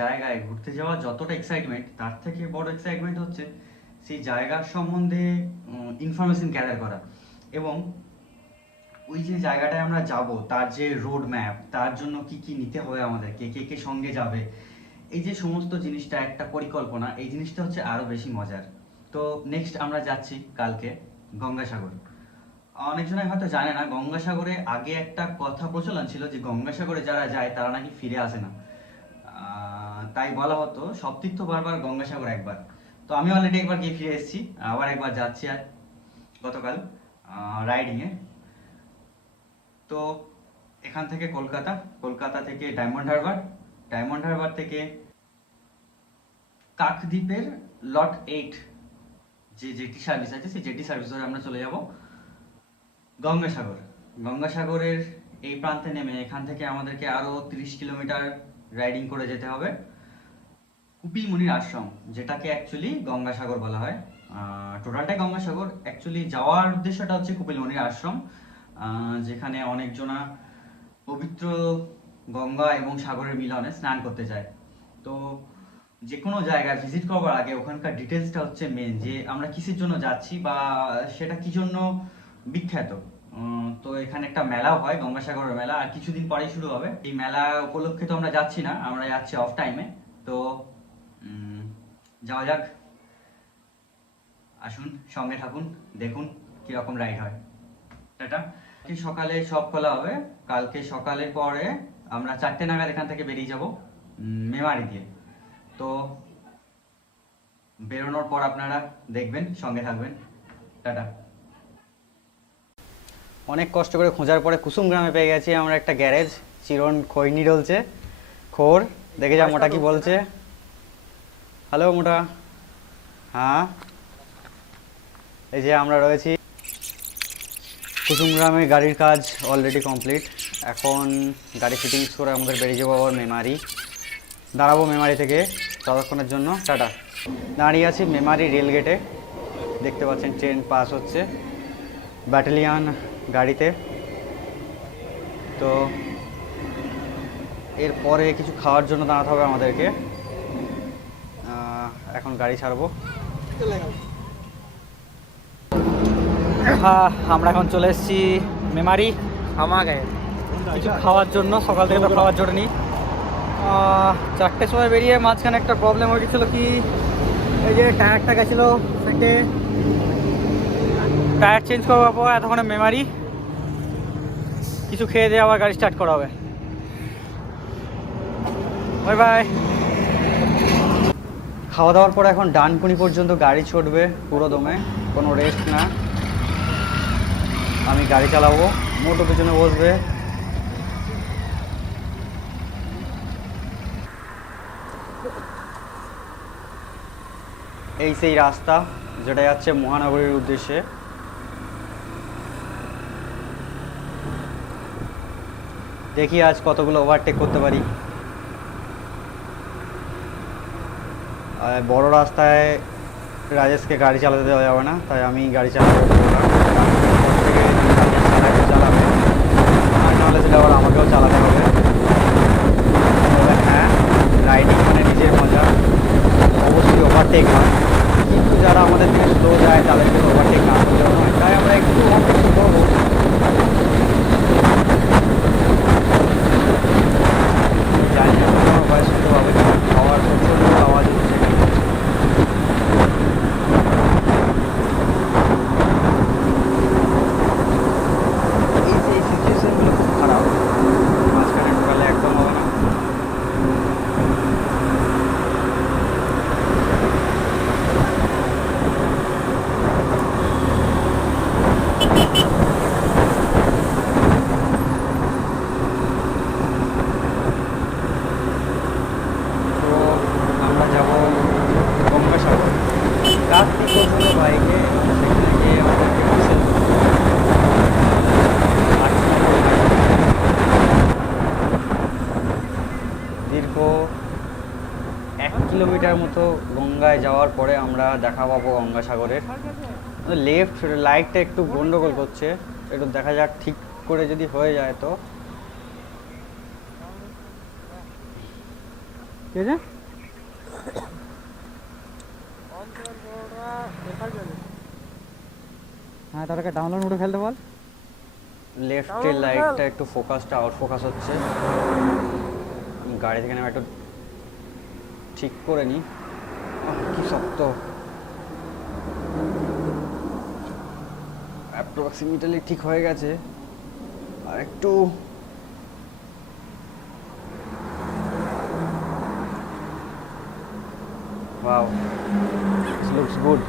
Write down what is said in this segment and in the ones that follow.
জায়গায় ঘুরতে যাওয়া যতটা এক্সাইটমেন্ট, তার থেকে বড় এক্সাইটমেন্ট হচ্ছে সেই জায়গার সম্বন্ধে ইনফরমেশন গ্যাদার করা, এবং ওই যে জায়গাটায় আমরা যাব তার যে রোড ম্যাপ, তার জন্য কি কি নিতে হবে আমাদেরকে, কে কে সঙ্গে যাবে, এই যে সমস্ত জিনিসটা একটা পরিকল্পনা, এই জিনিসটা হচ্ছে আরও বেশি মজার। তো নেক্সট আমরা যাচ্ছি কালকে গঙ্গাসাগর। অনেকজনে হয়তো জানে না, গঙ্গাসাগরে আগে একটা কথা প্রচলন ছিল যে গঙ্গাসাগরে যারা যায় তারা নাকি ফিরে আসে না। তাই বলা হতো সব তীর্থ বারবার গঙ্গাসাগর একবার। তো আমি অলরেডি একবার গিয়ে ফিরে এসেছি, আবার একবার যাচ্ছি আর গতকাল রাইডিংয়ে। তো এখান থেকে কলকাতা, কলকাতা থেকে ডায়মন্ড হারবার, ডায়মন্ড হারবার থেকে কাকদ্বীপের লট 8 যে জেটি সার্ভিস আছে, সেই জেটি সার্ভিস ধরে আমরা চলে যাব গঙ্গাসাগর। গঙ্গাসাগরের এই প্রান্তে নেমে এখান থেকে আমাদেরকে আরও 30 কিলোমিটার রাইডিং করে যেতে হবে কুপিল মুনির আশ্রম, যেটাকে অ্যাকচুয়ালি গঙ্গাসাগর বলা হয়। টোটালটাই গঙ্গাসাগর, অ্যাকচুয়ালি যাওয়ার উদ্দেশ্যটা হচ্ছে কুপিল মুনির আশ্রম, যেখানে অনেকজনা পবিত্র গঙ্গা এবং সাগরের মিলনে স্নান করতে যায়। তো যে কোনো জায়গায় ভিজিট করবার আগে ওখানকার ডিটেলসটা হচ্ছে মেন, যে আমরা কিসের জন্য যাচ্ছি বা সেটা কি জন্য বিখ্যাত। তো এখানে একটা মেলাও হয়, গঙ্গাসাগরের মেলা, আর কিছুদিন পরেই শুরু হবে। এই মেলা উপলক্ষে তো আমরা যাচ্ছি না, আমরা যাচ্ছি অফ টাইমে। তো যাওয়া যাক, আসুন সঙ্গে থাকুন, দেখুন কিরকম রাইড হয়। টাটা। সকালে সব খোলা হবে, কালকে সকালের পরে আমরা 4টে নাগাদ এখান থেকে বেরিয়ে যাব মেমারি দিয়ে। তো বেরোনোর পর আপনারা দেখবেন, সঙ্গে থাকবেন। টাটা। অনেক কষ্ট করে খোঁজার পরে কুসুম গ্রামে পেয়ে গেছি আমরা একটা গ্যারেজ। চিরন খৈনি ডলছে, খোর দেখে যা মোটা কি বলছে। হ্যালো মোটা। হ্যাঁ, এই যে আমরা রয়েছি কুসুম গ্রামে। গাড়ির কাজ অলরেডি কমপ্লিট, এখন গাড়ি ফিটিংস করে আমাদের বেরিয়ে যাবো আবার মেমারি। দাঁড়াবো মেমারি থেকে ততক্ষণের জন্য। টাটা। দাঁড়িয়ে আছি মেমারি রেল গেটে, দেখতে পাচ্ছেন ট্রেন পাস হচ্ছে ব্যাটালিয়ান গাড়িতে। তো এরপরে কিছু খাওয়ার জন্য দাঁড়াতে হবে আমাদেরকে। এখন গাড়ি ছাড়বো। হ্যাঁ, আমরা এখন চলে এসেছি মেমারি আমাকে কিছু খাওয়ার জন্য। সকাল থেকে তো খাওয়ার জন্য নিই। 4টের সময় বেরিয়ে মাঝখানে একটা প্রবলেম হয়ে গেছিলো, কি এই যে টায়ারটা গেছিলো সেটে, টায়ার চেঞ্জ করবার পর এতক্ষণে মেমারি কিছু খেয়ে দিয়ে আবার গাড়ি স্টার্ট করা হবে। Bye bye. খাওয়া দাওয়ার পর এখন ডানকুনি পর্যন্ত গাড়ি ছুটবে পুরো দমে, কোনো রেস্ট না। আমি গাড়ি চালাবো, মোটো পিছনে বসবে। এই সেই রাস্তা যেটা যাচ্ছে মহানগরীর উদ্দেশ্যে। দেখি আজ কতগুলো ওভারটেক করতে পারি। বড় রাস্তায় রাজেশকে গাড়ি চালাতে দেওয়া যাবে না, তাই আমি গাড়ি চালাবো। চালাবে আর নাহলে সেটা আবার আমাকেও চালাতে হবে। হ্যাঁ, রাইডিং মানে নিজের মজা, অবশ্যই ওভারটেক হয়, কিন্তু যারা আমাদের থেকে স্লো যায় তাদেরকে ওভারটেক না করলেও নয়, তাই আমরা একটু ওভারটেক করবো। জানি না কোনো উপায় শুনতে পাবে, খাওয়ার প্রচণ্ড আওয়াজ হচ্ছে। এই সিচুয়েশনগুলো খুব খারাপ, মাঝখানে ঢোকালে একদম হবে না। কিলোমিটার মতো গঙ্গায় যাওয়ার পরে আমরা দেখা পাবো গঙ্গাসাগরের। লেফট লাইটটা একটু গন্ডগোল করছে, একটু দেখা যাক ঠিক করে যদি হয়ে যায় তো। ঠিক আছে, হ্যাঁ তাদেরকে ডাউনলোড মোডে ফেলতে বল। লেফটের লাইটটা একটু ফোকাসটা আউট ফোকাস হচ্ছে, গাড়ি থেকে আমি একটু ঠিক করে নিই। কি শক্ত, অ্যাপ্রক্সিমেটলি ঠিক হয়ে গেছে, আর একটু ওয়াও দিস লুকস গুড।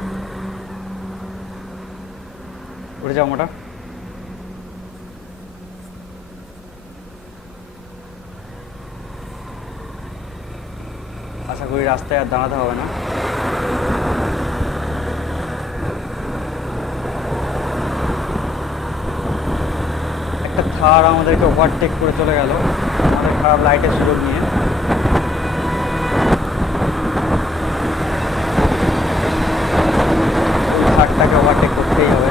উঠে যাও মোটা। আশা করি রাস্তায় আর দাঁড়াতে হবে না। একটা থার আমাদেরকে ওভারটেক করে চলে গেল আমাদের খারাপ লাইটের সুযোগ নিয়ে। থারটাকে ওভারটেক করতেই হবে।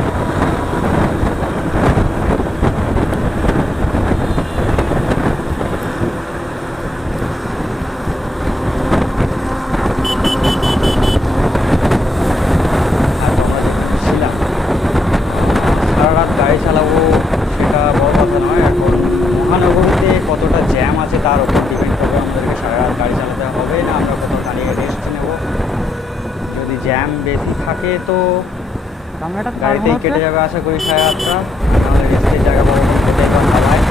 সারা রাত গাড়ি চালাবো সেটা বড় কথা নয়, এখন মহানগরীতে কতটা জ্যাম আছে তার উপর ডিপেন্ড করবে আমাদেরকে সারা রাত গাড়ি চালাতে হবে না আমরা কোথাও দাঁড়িয়ে রেস্ট নেব। যদি জ্যাম বেশি থাকে তো গাড়িতেই কেটে যাবে আশা করি সারা রাতটা, আমাদের রেস্টের জায়গা বড় খেতে ভালো হয়।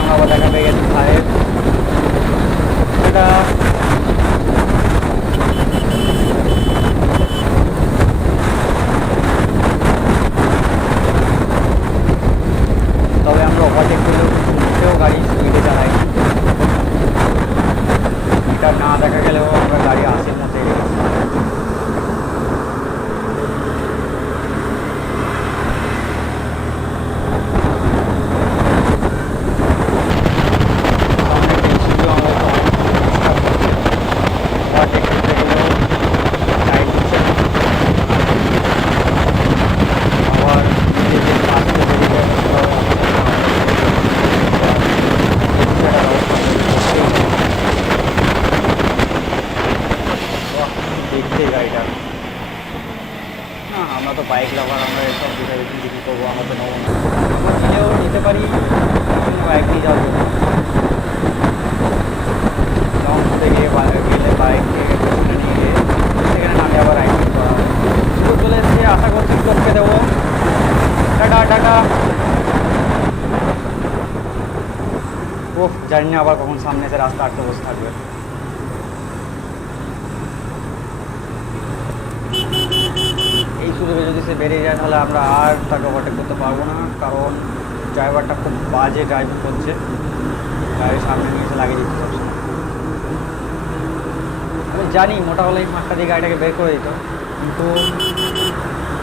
আমরা আবার দেখা পেয়ে গেছি ভাইয়ের সেটা তবে আমরা ওভারটেক করলেও গাড়ি স্পিডে চালাই, এটা না দেখা গেলেও আমরা গাড়ি আশির মধ্যে গাড়িটা না। আমরা তো বাইক লাভার, আমরা এসব বিষয় কী করবো, আমরা তো নেবো না। আমরা নিলেও নিতে পারি, বাইক নিয়ে যাওয়ার জন্য লং ঘুরতে গিয়ে গেলে বাইক নিয়ে গিয়ে সেখানে নামে আবার রাইড করতে হবে। শুরু চলে এসেছে, আশা করছি লোককে দেবো। Tata tata. ওহ, জানি না আবার কখন সামনে এসে রাস্তা আটকে বসে থাকবে। এই সুযোগে যদি সে বেরিয়ে যায় তাহলে আমরা আর তাকে ওভারটেক করতে পারবো না, কারণ ড্রাইভারটা খুব বাজে ড্রাইভিং করছে, গাড়ির সামনে নিয়ে এসে লাগিয়ে দিচ্ছে সবসময়। আমি জানি মোটা হলে এই ফাঁকটা দিয়ে গাড়িটাকে বের করে দিত, কিন্তু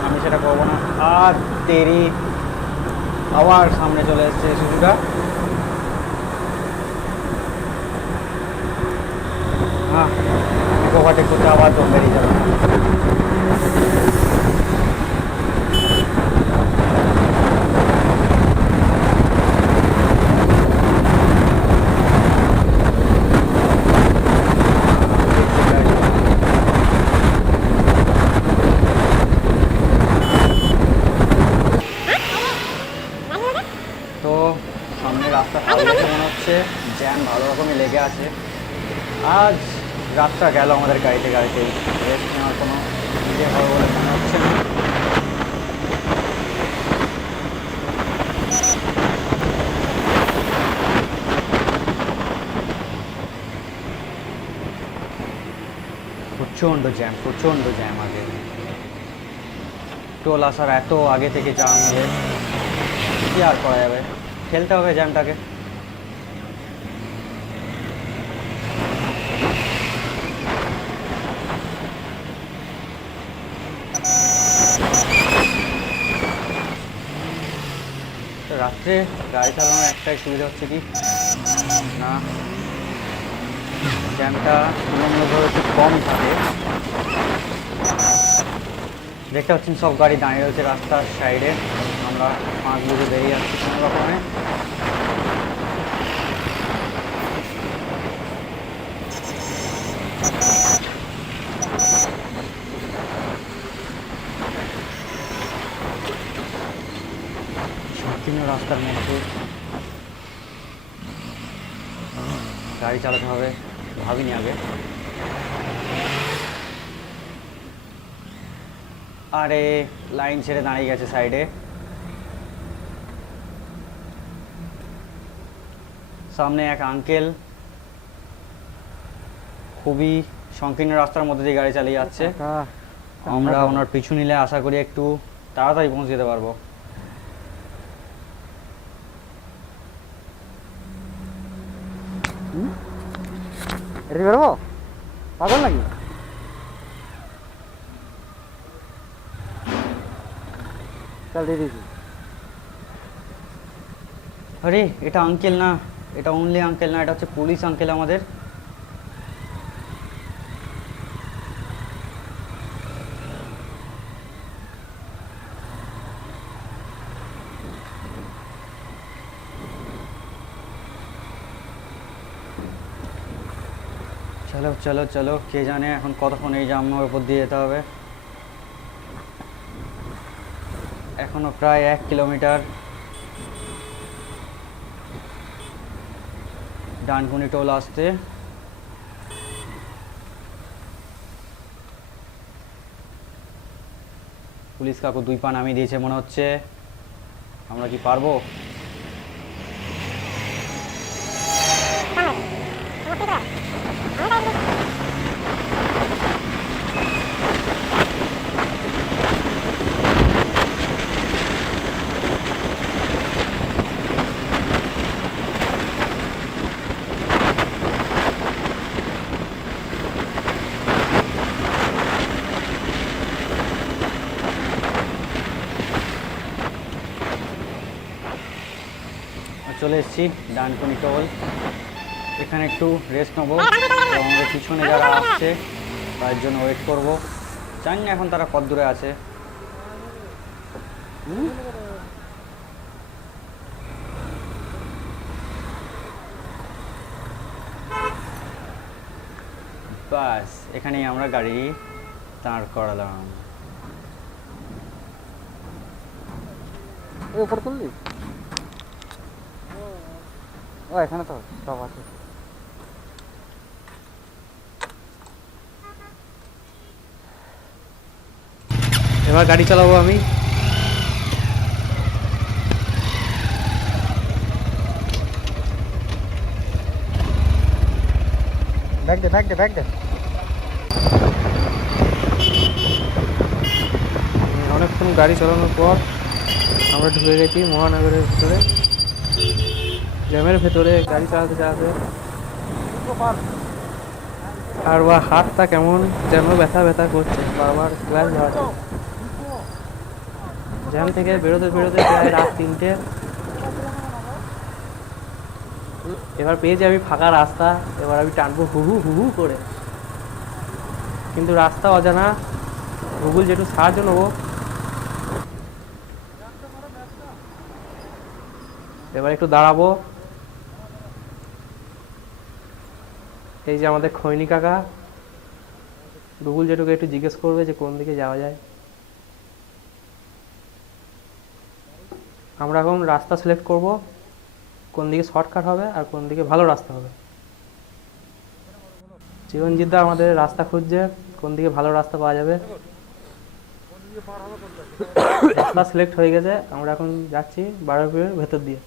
আমি সেটা করবো না। আর দেরি, আবার সামনে চলে এসছে সুযোগটা। হ্যাঁ, ওভারটেক করতে আবার তো বেরিয়ে যাবে। তো সামনে রাস্তা ভালো মনে হচ্ছে, জ্যাম ভালো রকমই লেগে আছে। আজ রাতটা গেল আমাদের গাড়িতেই, রেস্ট নেওয়ার কোনো ইয়ে হবে বলে মনে হচ্ছে না। প্রচণ্ড জ্যাম আগে। টোল আসার এত আগে থেকে জ্যাম হলে কী আর করা যাবে, ঠেলতে হবে জ্যামটাকে। রাত্রে গাড়ি চালানোর একটাই সুবিধা হচ্ছে কি না, জ্যামটা তুলনামূলকভাবে একটু কম থাকে। দেখতে পাচ্ছেন সব গাড়ি দাঁড়িয়ে রয়েছে রাস্তার সাইডে, আমরা 5 বুঝে বেরিয়ে যাচ্ছি কোনো রকমে। সংকীর্ণ রাস্তার মধ্যে গাড়ি চালাতে হবে ভাবিনি আগে। আরে লাইন ছেড়ে দাঁড়িয়ে গেছে সাইডে। সামনে এক আঙ্কেল খুবই সংকীর্ণ রাস্তার মধ্যে দিয়ে গাড়ি চালিয়ে যাচ্ছে। আমরা ওনার পিছু নিলে আশা করি একটু তাড়াতাড়ি পৌঁছে যেতে পারবো। এটা বেরোবো পাগল নাকি? চল দিয়ে দিয়েছি। আরে এটা আঙ্কেল না, এটা অনলি আঙ্কেল না, এটা হচ্ছে পুলিশ আঙ্কেল আমাদের। চলো চলো চলো, কে জানে এখন কতক্ষণ এই জামের উপর দিয়ে যেতে হবে। এখনো প্রায় 1 কিলোমিটার। ডানকুনি টোল আসতে। পুলিশ কাকু 2 পা নামিয়ে দিয়েছে মনে হচ্ছে। আমরা কি পারবো? চলে এসেছি ডানকুনি টোল। এখানে একটু রেস্ট নেবো এবং আমাদের পিছনে যারা আসছে তার জন্য ওয়েট করব। জানি না এখন তারা কত দূরে আছে। বাস এখানেই আমরা গাড়ি দাঁড় করালাম। উপর তুললি? ও এখানে তো সব আছে। এবার গাড়ি চালাবো আমি। ব্যাগ দে ব্যাগ দে ব্যাগ দে। অনেকক্ষণ গাড়ি চালানোর পর আমরা ঢুকে গেছি মহানগরের ভিতরে। জ্যামের ভেতরে গাড়ি চালাতে চালাতে আর বা হাতটা কেমন যেন ব্যথা ব্যথা করছে, বারবার ক্লাস যাচ্ছে। জ্যাম থেকে বেরোতে বেরোতে প্রায় রাত 3টে। এবার পেয়েছি আমি ফাঁকা রাস্তা, এবার আমি টানবো হুহু হুহু করে, কিন্তু রাস্তা অজানা। গুগল যেটু সাহায্য নেবো। এবার একটু দাঁড়াবো। এই যে আমাদের খৈনি কাকা, গুগল যেটুকু একটু জিজ্ঞেস করবে যে কোন দিকে যাওয়া যায়। আমরা এখন রাস্তা সিলেক্ট করব, কোন দিকে শর্টকাট হবে আর কোন দিকে ভালো রাস্তা হবে। চিরঞ্জিতদা আমাদের রাস্তা খুঁজছে, কোন দিকে ভালো রাস্তা পাওয়া যাবে। রাস্তা সিলেক্ট হয়ে গেছে, আমরা এখন যাচ্ছি 12 ভেতর দিয়ে।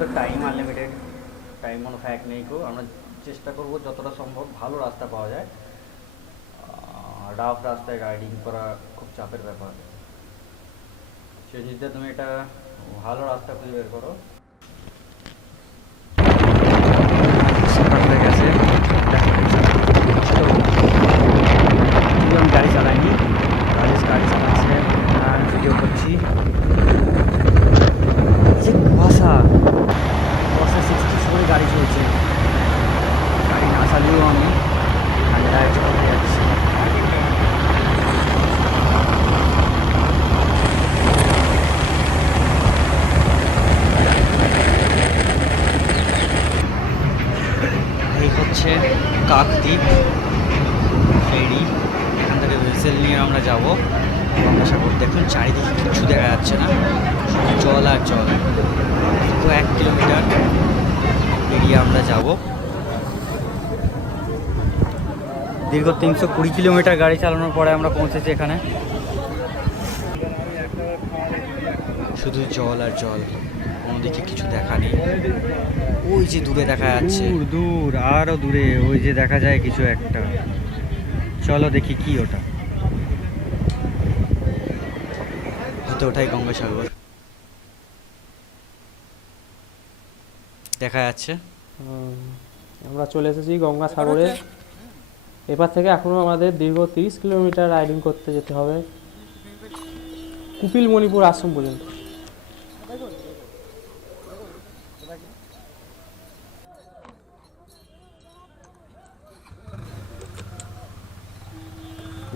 তো টাইম আনলিমিটেড, টাইম কোনো ফ্যাক্ট নেই গো। আমরা চেষ্টা করব যতটা সম্ভব ভালো রাস্তা পাওয়া যায়। রাফ রাস্তায় রাইডিং করা খুব চাপের ব্যাপার। সেজন্য তুমি একটা ভালো রাস্তা খুঁজে বের করো। হয়ে গেছে, আমি গাড়ি চালাইনি, রাজেশ গাড়ি চালাচ্ছে আর ভিডিও করছি। ভেসেল নিয়ে আমরা যাব গঙ্গাসাগর। দেখুন চারিদিকে কিছু দেখা যাচ্ছে না, শুধু জল আর জল। তো 1 কিলোমিটার এরিয়া আমরা যাব। দীর্ঘ 320 কিলোমিটার গাড়ি চালানোর পরে আমরা পৌঁছেছি এখানে। শুধু জল আর জল, কোনো দিকে কিছু দেখা নেই। ওই যে দূরে দেখা যাচ্ছে, দূর আরো দূরে ওই যে দেখা যায় কিছু একটা। চলো দেখি কি ওটা। হয়তো ওটাই গঙ্গাসাগর দেখা যাচ্ছে। আমরা চলে এসেছি গঙ্গাসাগরে। এবার থেকে এখনো আমাদের দীর্ঘ 30 কিলোমিটার রাইডিং করতে যেতে হবে কুপিল মণিপুর আশ্রম পর্যন্ত।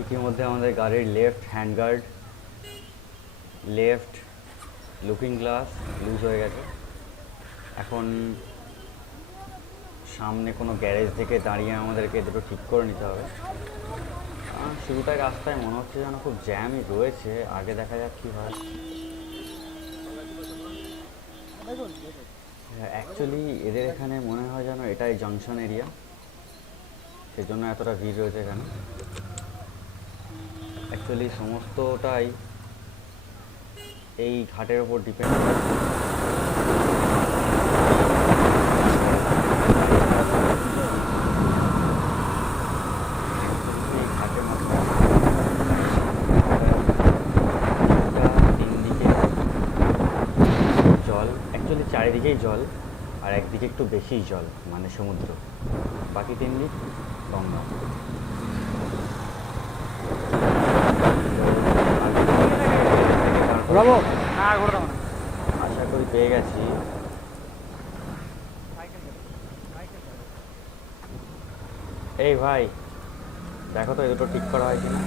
ইতিমধ্যে আমাদের গাড়ির left handguard, left looking glass loose হয়ে গেছে। এখন সামনে কোনো গ্যারেজ থেকে দাঁড়িয়ে আমাদেরকে দুটো ঠিক করে নিতে হবে। শুরুটার রাস্তায় মনে হচ্ছে যেন খুব জ্যামই রয়েছে, আগে দেখা যাক কী হয়। অ্যাকচুয়ালি এদের এখানে মনে হয় যেন এটাই জংশন এরিয়া, সেজন্য এতটা ভিড় রয়েছে এখানে। অ্যাকচুয়ালি সমস্তটাই এই ঘাটের ওপর ডিপেন্ড করে। এই ঘাটের মধ্যে তিনদিকে জল, অ্যাকচুয়ালি চারিদিকেই জল, আর একদিকে একটু বেশিই জল মানে সমুদ্র, বাকি 3 দিক গঙ্গা। ঘোরাবো না ঘোরাবো না, আশা করি পেয়ে গেছি। এই ভাই দেখো তো এই দুটো ঠিক করা হয় কিনা।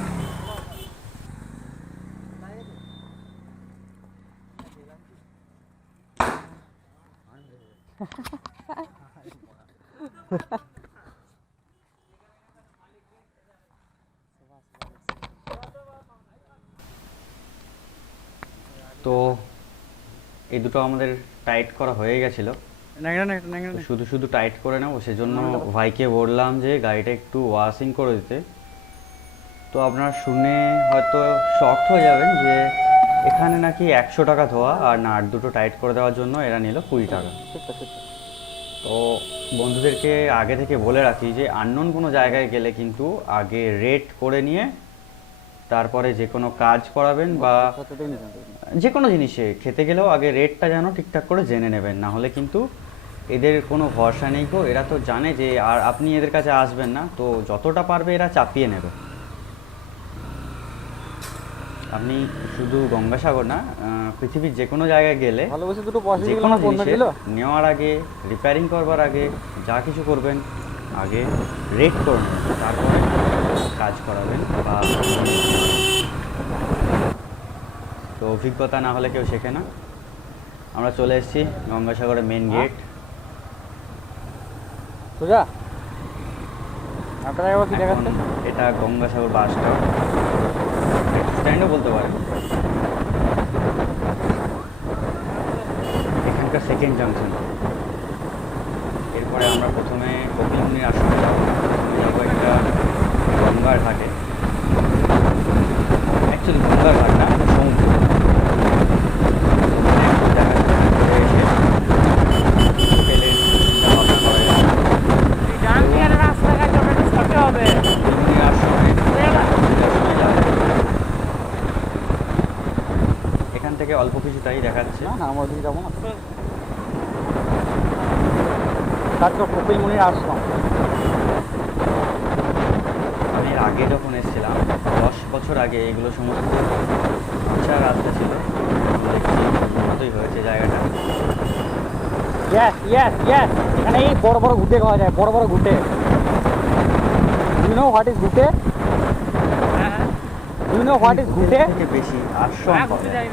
তো এই দুটো আমাদের টাইট করা হয়ে গেছিলো, শুধু শুধু টাইট করে নেবো, সেজন্য ভাইকে বললাম যে গাড়িটা একটু ওয়াশিং করে দিতে। তো আপনারা শুনে হয়তো শক হয়ে যাবেন যে এখানে নাকি 100 টাকা ধোয়া আর নাট দুটো টাইট করে দেওয়ার জন্য এরা নিল 20 টাকা। তো বন্ধুদেরকে আগে থেকে বলে রাখি যে আননোন কোনো জায়গায় গেলে কিন্তু আগে রেট করে নিয়ে তারপরে যে কোনো কাজ করাবেন বা যে কোনো জিনিসে খেতে গেলেও আগে রেটটা যেন ঠিকঠাক করে জেনে নেবেন, না হলে কিন্তু এদের কোনো ভরসা নেই। গো এরা তো জানে যে আর আপনি এদের কাছে আসবেন না, তো যতটা পারবে এরা চাপিয়ে নেবে। আপনি শুধু গঙ্গাসাগর না, পৃথিবীর যে কোনো জায়গায় গেলে যে কোনো জিনিসে নেওয়ার আগে, রিপেয়ারিং করবার আগে, যা কিছু করবেন আগে রেট করে নেবেন, তারপরে কাজ করাবেন বা তো অভিজ্ঞতা না হলে কেউ শেখে না। আমরা চলে এসেছি গঙ্গাসাগরের মেন গেট। এটা গঙ্গাসাগর বাস স্ট্যান্ডও বলতে পারেন। এখানকার সেকেন্ড জাংশন। এরপরে আমরা প্রথমে কপিলমুনির আশ্রমে যাবো একটা গঙ্গার ঘাটে, অ্যাকচুয়ালি গঙ্গার ঘাট না, সমুদ্র। এখান থেকে অল্প কিছু তাই দেখাচ্ছে। না আমরা ওদিকে যাবো না, তারপর কপিলমুনির আশ্রম। আমি এর আগে যখন এসেছিলাম 10 বছর আগে, এগুলো সমস্ত আচ্ছা রাস্তা ছিল, দেখছি উন্নতই হয়েছে জায়গাটা। ইয়েস ইয়েস ইয়েস, এখানে এই বড় বড় ঘুটে পাওয়া যায়, বড় বড় ঘুটে। ইউ নো হোয়াট ইজ ঘুটে? ইউ নো হোয়াট ইজ ঘুটে? থেকে বেশি আশ্রম পাওয়া যায়।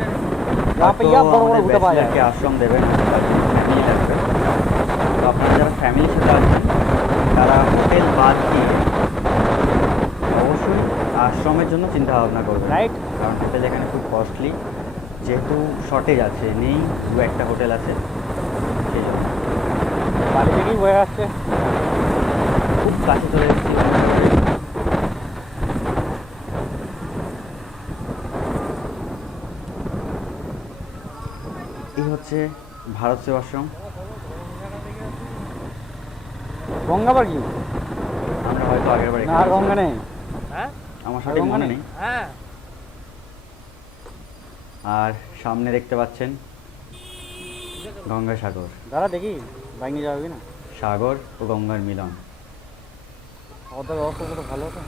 বড় বড় ঘুটে পাওয়া যায়। আশ্রম দেবেন, ফ্যামিলি থাকবে। তো আপনারা যারা ফ্যামিলির সাথে আছেন তারা হোটেল বাদ দিয়ে অবশ্যই আশ্রমের জন্য চিন্তা ভাবনা করবে, রাইট। কারণ হোটেল এখানে খুব কস্টলি, যেহেতু শর্টেজ আছে, নেই, দু একটা হোটেল আছে সেই জন্য। বাড়ি থেকেই বয়ে আসছে। খুব কাছে চলে এসেছি। এই হচ্ছে ভারত সেবাশ্রম। গঙ্গা আবার কি? আমরা হয়তো আগের বার না আর গঙ্গা নেই। হ্যাঁ আমার সঠিক গঙ্গা মনে নেই? নেই। হ্যাঁ আর সামনে দেখতে পাচ্ছেন গঙ্গাসাগর, দাঁড়া দেখি বাইক নিয়ে যাবে না। সাগর ও গঙ্গার মিলন। খাওয়া দাওয়ার ব্যবস্থা কত ভালো হতো।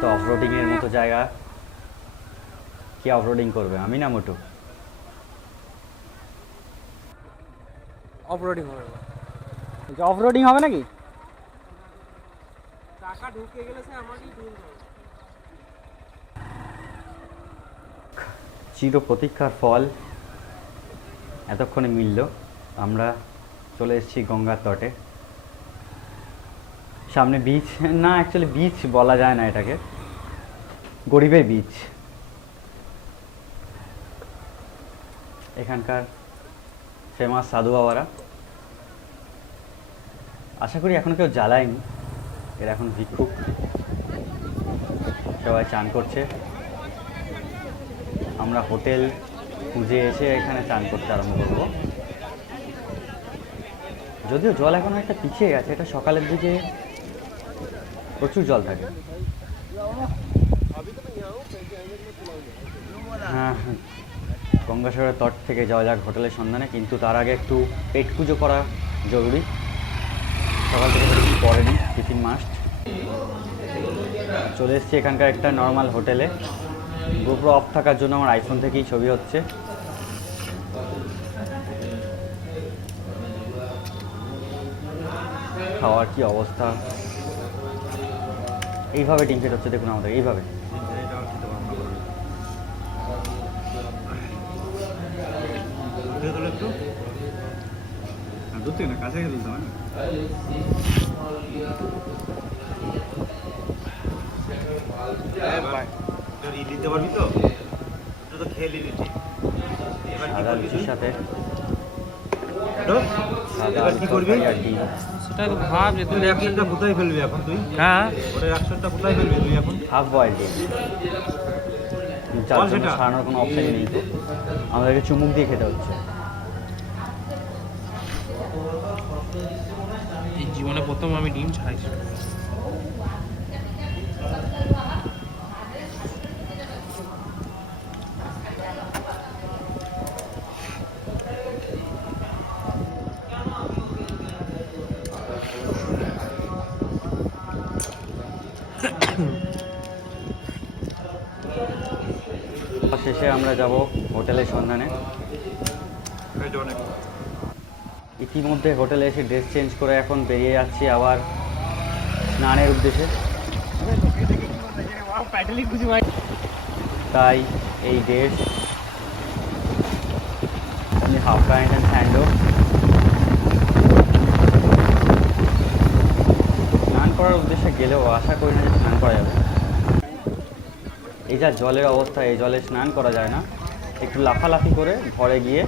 তো অফরোডিং এর মতো জায়গা, কি অফরোডিং করবে, আমি না মোটু। অফরোডিং হবে অফ রোডিং হবে নাকি? টাকা ঢুকে গেলে সে আমাকেই ঢুকতে হবে। চির প্রতীক্ষার ফল এতক্ষণে মিলল। আমরা চলে এসেছি গঙ্গার তটে। সামনে বিচ, না অ্যাকচুয়ালি বিচ বলা যায় না এটাকে, গরিবের বিচ। এখানকার ফেমাস সাধু বাবারা, আশা করি এখন কেউ জ্বালায়নি, এরা এখন ভিক্ষুক, সবাই চান করছে। আমরা হোটেল খুঁজে এসে এখানে চান করতে আরম্ভ করব। যদিও জল এখন একটা পিছিয়ে গেছে, এটা সকালের দিকে প্রচুর জল থাকে। হ্যাঁ, গঙ্গাসাগরের তট থেকে যাওয়া যাক হোটেলের সন্ধানে, কিন্তু তার আগে একটু পেট পুজো করা জরুরি। সকাল থেকে কিছু পড়েনি, টিফিন মাস্ট। চলে এসেছি এখানকার একটা নর্মাল হোটেলে। গোপ্রো অফ থাকার জন্য আমার আইফোন থেকেই ছবি হচ্ছে। খাওয়ার কি অবস্থা, এইভাবে ডিম ফেট হচ্ছে দেখুন আমাদের, এইভাবে। সাদা লুচির সাথে সাদা কি করবি? আর ডিম। সেটা তো ভাব যে তুই অ্যাকশনটা কোথায় ফেলবি এখন তুই? হ্যাঁ ওর অ্যাকশনটা কোথায় ফেলবি তুই এখন? হাফ বয়েল ডিম, যার বল জন্য সেটা। ছাড়ানোর কোনো অপশন নেই, তো আমাদেরকে চুমুক দিয়ে খেতে হচ্ছে। এই জীবনে প্রথম আমি ডিম ছাড়াইছি। শেষে আমরা যাব হোটেলের সন্ধানে। ইতিমধ্যে হোটেলে এসে ড্রেস চেঞ্জ করে এখন বেরিয়ে যাচ্ছি আবার স্নানের উদ্দেশ্যে। তাই এই dress, half pant and Sandow. স্নান করার উদ্দেশ্যে গেলেও আশা করি না যে স্নান করা যাবে। এই যা জলের অবস্থা, এই জলে স্নান করা যায় না, একটু লাফালাফি করে ঘরে গিয়ে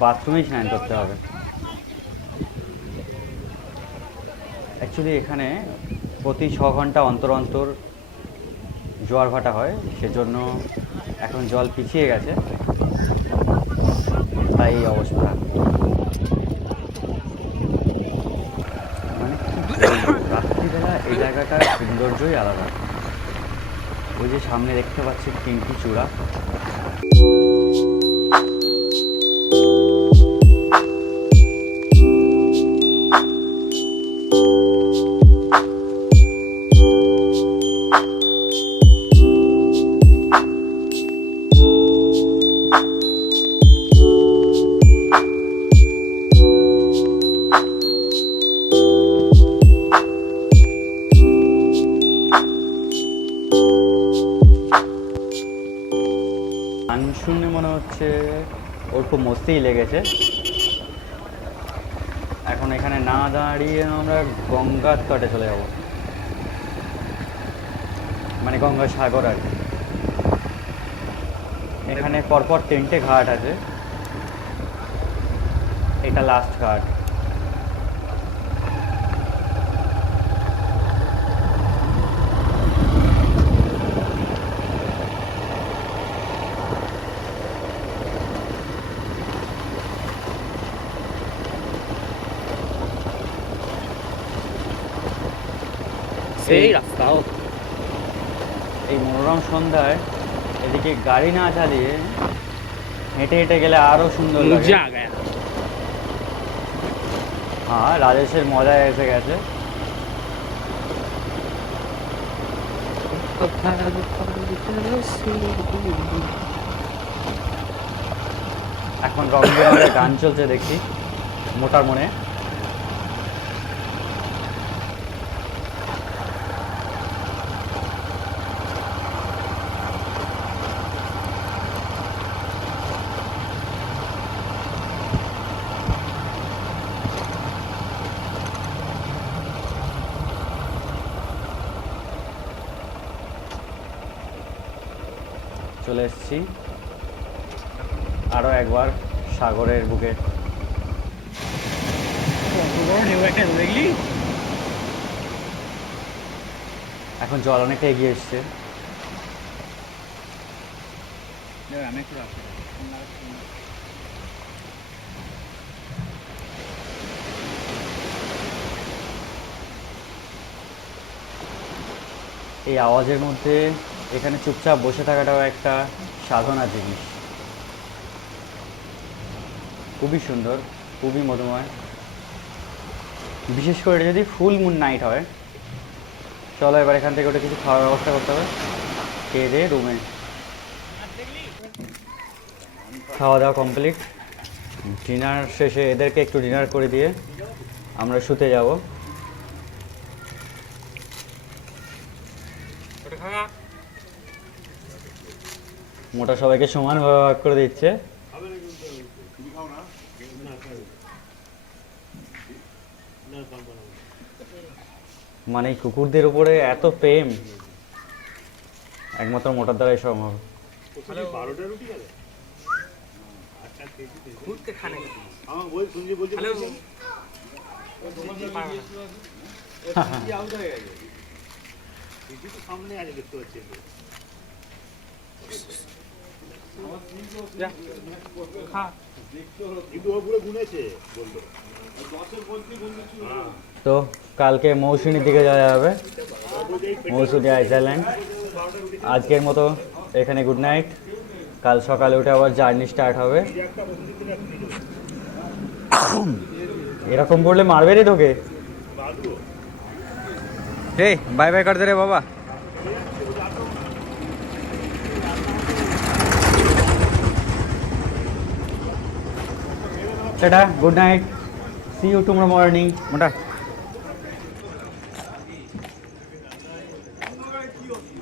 বাথরুমেই স্নান করতে হবে। অ্যাকচুয়ালি এখানে প্রতি 6 ঘন্টা অন্তর অন্তর জোয়ার ভাটা হয়, সেজন্য এখন জল পিছিয়ে গেছে, তাই এই অবস্থা। মানে রাত্রিবেলা এই জায়গাটার সৌন্দর্যই আলাদা। ওই যে সামনে দেখতে পাচ্ছি 3টি চূড়া, হচ্ছে ওর খুব মস্তিই লেগেছে। এখন এখানে না দাঁড়িয়ে আমরা গঙ্গার তটে চলে যাব, মানে গঙ্গাসাগর আর কি। এখানে পরপর 3টে ঘাট আছে, এটা লাস্ট ঘাট। সেই রাস্তাও এই মনোরম সন্ধ্যায় এদিকে গাড়ি না চালিয়ে হেঁটে হেঁটে গেলে আরো সুন্দর লাগে। যা গায়া হ্যাঁ, রাজেশের মজা এসে গেছে। এখন রবীন্দ্রনাথের গান চলছে দেখছি মোটার মনে। চলে এসেছি আরো একবার সাগরের বুকে। দেখলি এখন জল অনেকটা এগিয়ে এসছে। এই আওয়াজের মধ্যে এখানে চুপচাপ বসে থাকাটাও একটা সাধনা জিনিস। খুবই সুন্দর, খুবই মধুময়। বিশেষ করে এটা যদি ফুল মুন নাইট হয়। চলো এবার এখান থেকে ওটা কিছু খাওয়ার ব্যবস্থা করতে হবে, খেয়ে দিয়ে রুমে। খাওয়া দাওয়া কমপ্লিট, ডিনার শেষে এদেরকে একটু ডিনার করে দিয়ে আমরা শুতে যাব। মোটা সবাইকে সমানভাবে ভাগ করে দিচ্ছে। মানে এই কুকুরদের উপরে এত প্রেম একমাত্র মোটার দ্বারাই সম্ভব। তো কালকে মৌসুমীর দিকে যাওয়া যাবে, মৌসুমী আইল্যান্ড। আজকের মতো এখানে গুড নাইট। কাল সকালে উঠে আবার জার্নি স্টার্ট হবে। এরকম করলে মারবে রে তোকে। বাই বাই করতে রে বাবা। Tata, good night, see you tomorrow morning. মোটা